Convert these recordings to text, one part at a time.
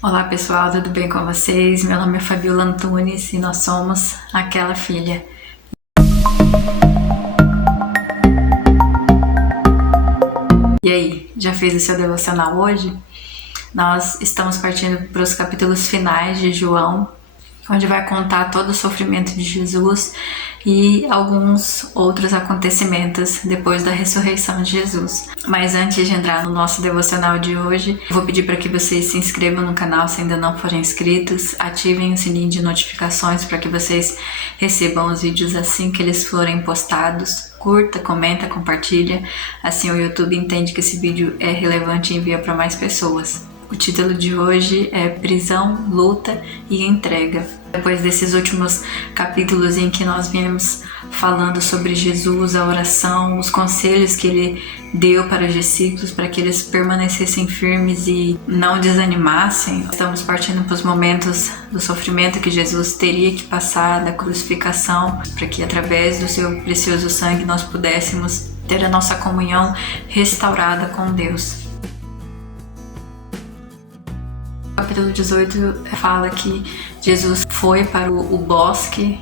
Olá pessoal, tudo bem com vocês? Meu nome é Fabiola Antunes e nós somos Aquela Filha. E aí, já fez o seu devocional hoje? Nós estamos partindo para os capítulos finais de João, onde vai contar todo o sofrimento de Jesus e alguns outros acontecimentos depois da ressurreição de Jesus. Mas antes de entrar no nosso devocional de hoje, eu vou pedir para que vocês se inscrevam no canal se ainda não forem inscritos, ativem o sininho de notificações para que vocês recebam os vídeos assim que eles forem postados. Curta, comenta, compartilha, assim o YouTube entende que esse vídeo é relevante e envia para mais pessoas. O título de hoje é Prisão, Luta e Entrega. Depois desses últimos capítulos em que nós viemos falando sobre Jesus, a oração, os conselhos que ele deu para os discípulos para que eles permanecessem firmes e não desanimassem, estamos partindo para os momentos do sofrimento que Jesus teria que passar, da crucificação, para que através do seu precioso sangue nós pudéssemos ter a nossa comunhão restaurada com Deus. O capítulo 18 fala que Jesus foi para o bosque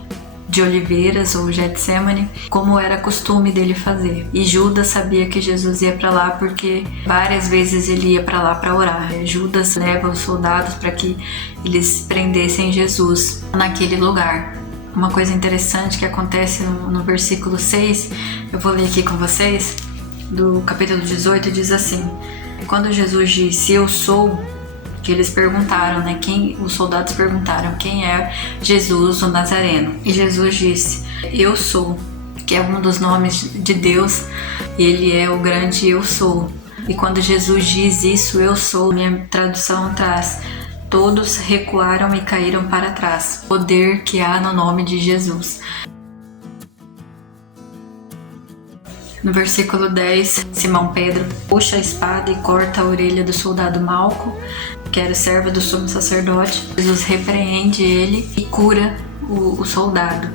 de oliveiras, ou Getsemane, como era costume dele fazer. E Judas sabia que Jesus ia para lá porque várias vezes ele ia para lá para orar. Judas leva os soldados para que eles prendessem Jesus naquele lugar. Uma coisa interessante que acontece no versículo 6, eu vou ler aqui com vocês, do capítulo 18, diz assim: quando Jesus disse, "Eu sou", que eles perguntaram, os soldados perguntaram quem é Jesus o Nazareno. E Jesus disse, "Eu sou", que é um dos nomes de Deus, ele é o grande eu sou. E quando Jesus diz isso, eu sou, minha tradução traz, todos recuaram e caíram para trás. Poder que há no nome de Jesus. No versículo 10, Simão Pedro puxa a espada e corta a orelha do soldado Malco, que era o servo do sumo sacerdote. Jesus repreende ele e cura o soldado.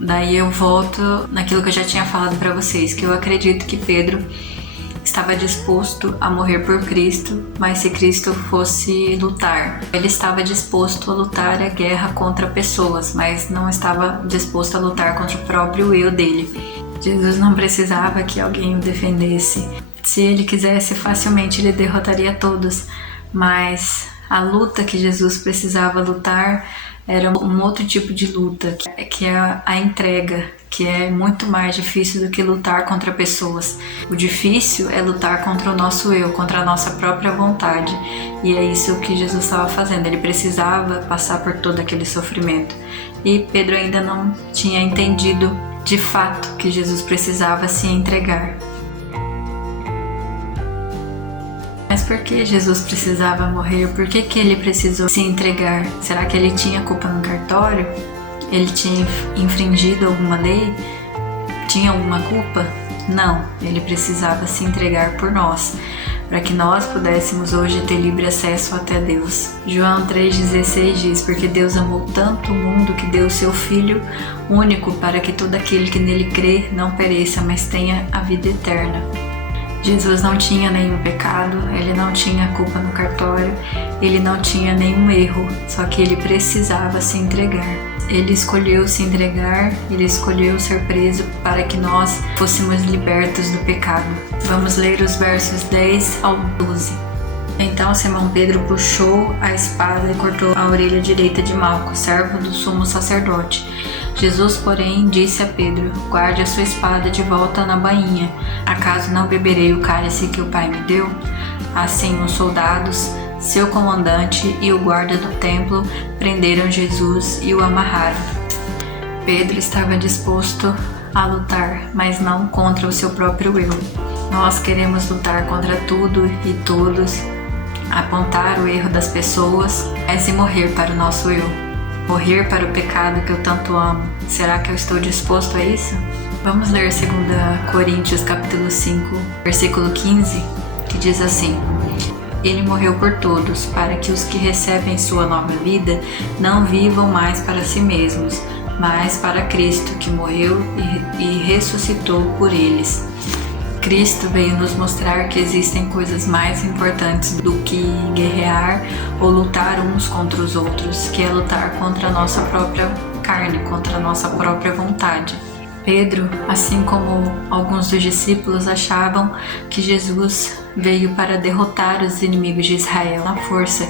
Daí eu volto naquilo que eu já tinha falado para vocês, que eu acredito que Pedro estava disposto a morrer por Cristo, mas se Cristo fosse lutar, ele estava disposto a lutar a guerra contra pessoas, mas não estava disposto a lutar contra o próprio eu dele. Jesus não precisava que alguém o defendesse. Se ele quisesse, facilmente ele derrotaria todos. Mas a luta que Jesus precisava lutar era um outro tipo de luta, que é a entrega, que é muito mais difícil do que lutar contra pessoas. O difícil é lutar contra o nosso eu, contra a nossa própria vontade. E é isso que Jesus estava fazendo. Ele precisava passar por todo aquele sofrimento. E Pedro ainda não tinha entendido de fato que Jesus precisava se entregar. Mas por que Jesus precisava morrer? Por que ele precisou se entregar? Será que ele tinha culpa no cartório? Ele tinha infringido alguma lei? Tinha alguma culpa? Não, ele precisava se entregar por nós, para que nós pudéssemos hoje ter livre acesso até Deus. João 3,16 diz, porque Deus amou tanto o mundo que deu o seu Filho único para que todo aquele que nele crê não pereça, mas tenha a vida eterna. Jesus não tinha nenhum pecado, ele não tinha culpa no cartório, ele não tinha nenhum erro, só que ele precisava se entregar. Ele escolheu se entregar, ele escolheu ser preso para que nós fôssemos libertos do pecado. Vamos ler os versos 10 ao 12. Então Simão Pedro puxou a espada e cortou a orelha direita de Malco, servo do sumo sacerdote. Jesus, porém, disse a Pedro, guarde a sua espada de volta na bainha. Acaso não beberei o cálice que o Pai me deu? Assim os soldados, seu comandante e o guarda do templo prenderam Jesus e o amarraram. Pedro estava disposto a lutar, mas não contra o seu próprio eu. Nós queremos lutar contra tudo e todos, apontar o erro das pessoas, mas e morrer para o nosso eu. Morrer para o pecado que eu tanto amo. Será que eu estou disposto a isso? Vamos ler 2 Coríntios capítulo 5, versículo 15, que diz assim: Ele morreu por todos, para que os que recebem sua nova vida não vivam mais para si mesmos, mas para Cristo, que morreu e ressuscitou por eles. Cristo veio nos mostrar que existem coisas mais importantes do que guerrear ou lutar uns contra os outros, que é lutar contra a nossa própria carne, contra a nossa própria vontade. Pedro, assim como alguns dos discípulos, achavam que Jesus veio para derrotar os inimigos de Israel na força,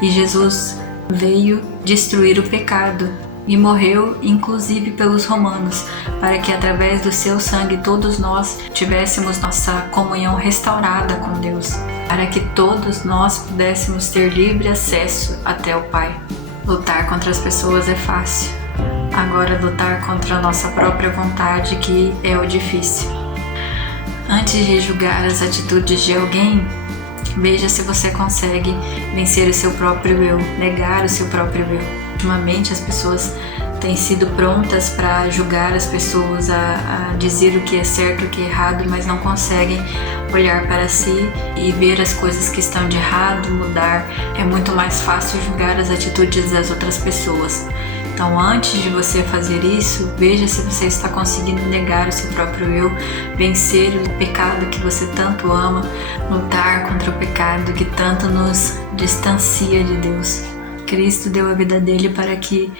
e Jesus veio destruir o pecado e morreu inclusive pelos romanos, para que através do seu sangue todos nós tivéssemos nossa comunhão restaurada com Deus, para que todos nós pudéssemos ter livre acesso até o Pai. Lutar contra as pessoas é fácil, agora lutar contra a nossa própria vontade que é o difícil. Antes de julgar as atitudes de alguém, veja se você consegue vencer o seu próprio eu, negar o seu próprio eu. Ultimamente as pessoas têm sido prontas para julgar as pessoas, a dizer o que é certo e o que é errado, mas não conseguem olhar para si e ver as coisas que estão de errado, mudar. É muito mais fácil julgar as atitudes das outras pessoas. Então, antes de você fazer isso, veja se você está conseguindo negar o seu próprio eu, vencer o pecado que você tanto ama, lutar contra o pecado que tanto nos distancia de Deus. Cristo deu a vida dele para que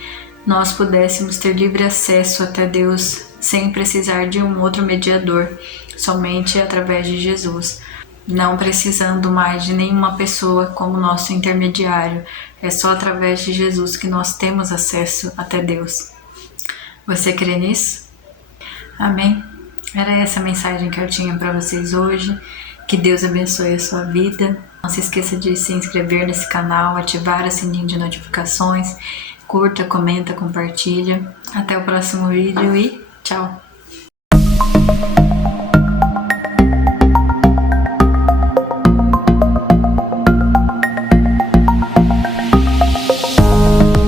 nós pudéssemos ter livre acesso até Deus sem precisar de um outro mediador, somente através de Jesus, não precisando mais de nenhuma pessoa como nosso intermediário. É só através de Jesus que nós temos acesso até Deus. Você crê nisso? Amém? Era essa a mensagem que eu tinha para vocês hoje. Que Deus abençoe a sua vida. Não se esqueça de se inscrever nesse canal, ativar o sininho de notificações, curta, comenta, compartilha. Até o próximo vídeo e tchau!